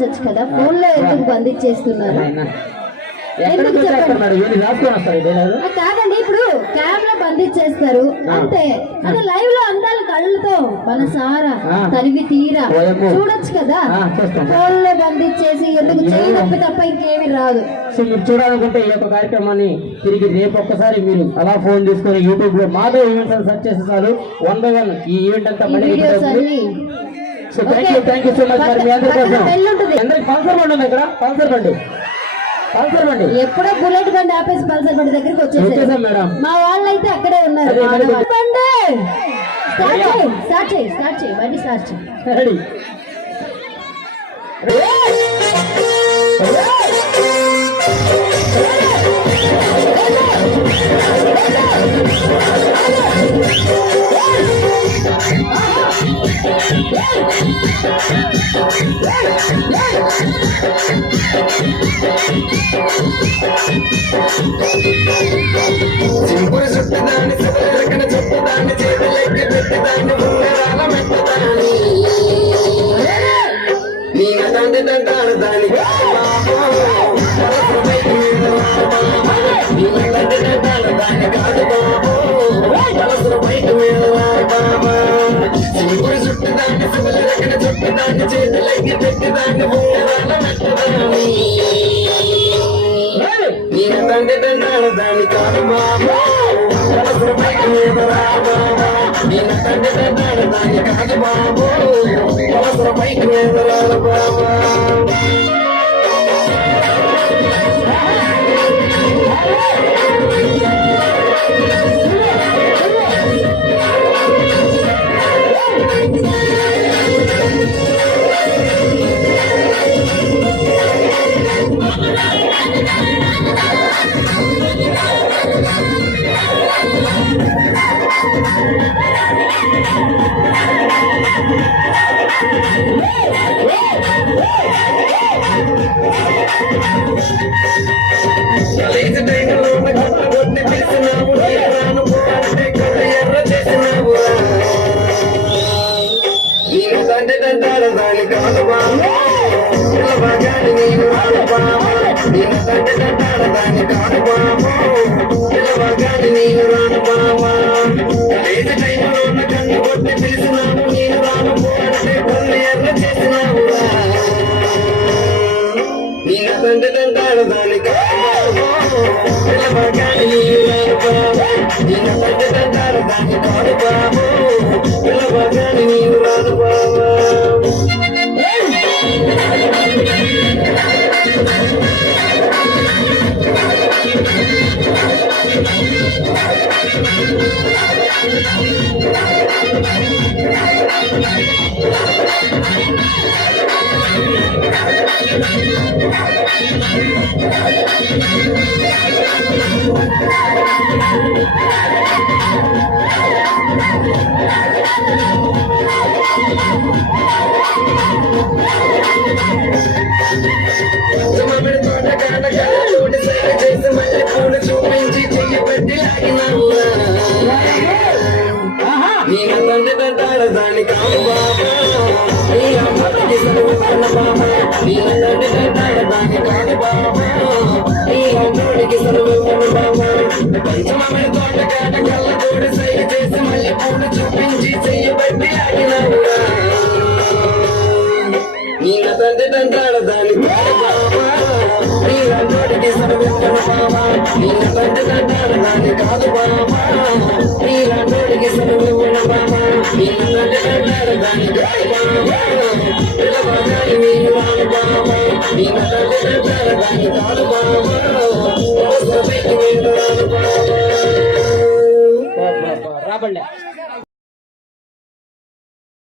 బంధించవచ్చు కదా, ఫోన్ లో ఎందుకు బంధించేస్తున్నారు? కాదండి, ఇప్పుడు క్యామ్ లో బంధించేస్తారు అంతే, అదే లైవ్ లో అందాలు కళ్ళతో మన సారా తనివి తీరా చూడొచ్చు కదా. ఫోన్ లో బంధించేసి ఎందుకు చేయి నొప్పి తప్ప ఇంకేమి రాదు. సో మీరు చూడాలనుకుంటే ఈ యొక్క కార్యక్రమాన్ని తిరిగి రేపు ఒక్కసారి మీరు అలా ఫోన్ తీసుకొని యూట్యూబ్ లో మాధవ్ ఈవెంట్స్ అని సెర్చ్ చేస్తే చాలు 1 by 1 ఈ ఈవెంట్ అంతా so thank you so much. మీ అందరికి పల్సర్ బండి ఉంది, ఇక్కడ పల్సర్ బండి ఎప్పుడో బుల్లెట్ బండి ఆపేసి పల్సర్ బండి దగ్గరికి వచ్చేసాం మేడం. మా వాళ్ళు అయితే అక్కడే ఉన్నారు. స్టార్ట్ చేయి బండి స్టార్ట్ చేయి. సింపుల్ చుట్టదాన్ని సదరకన చుట్టదాన్ని చేతులెక్కి పెట్టదాన్ని ఉంగరాల మెట్టదాన్ని నేను తండ్రి తంటాడు దాని కాదు బాబు బయట మీద బాబా. సింపుల్ చుట్టదాన్ని సదరకన చుట్టదాన్ని చేతులెక్కి పెట్టదాన్ని ఉంగరాల మెట్టదాన్ని నేను తండ్రి తంటాడు దాని కాదు బాబు బయట మీద బాబా. నేను తండ్రి తంటాడు దాని కాదు బాబు బయట మీద బాబా. చూపించి చెయ్యి పెట్టి నేను తండ్రి తంటాడు దాని కాదు బాబా. నేను తండ్రి తంటాడు దాని కాదు బాబా. ఈ అమ్మడికి సర్వము బాబా. పంచమని తోట కాట కళ్ళ తోడు సై చేసి మళ్ళీ పూలు చూపించి చెయ్యి పెట్టి ఆగినవురా. నేను తండ్రి తంటాడు దాని కాదు బాబా. ఈ అమ్మడికి సర్వము బాబా. నేను తండ్రి తంటాడు దాని కాదు బాబా. ఈ అమ్మడికి సర్వము బాబా. నేను తండ్రి తంటాడు దాని కాదు బాబా. పిల్లవాడి మీరు రాను బాబా. నేను తండ్రి తంటాడు దాని కాదు బాబా. రాబడ్లే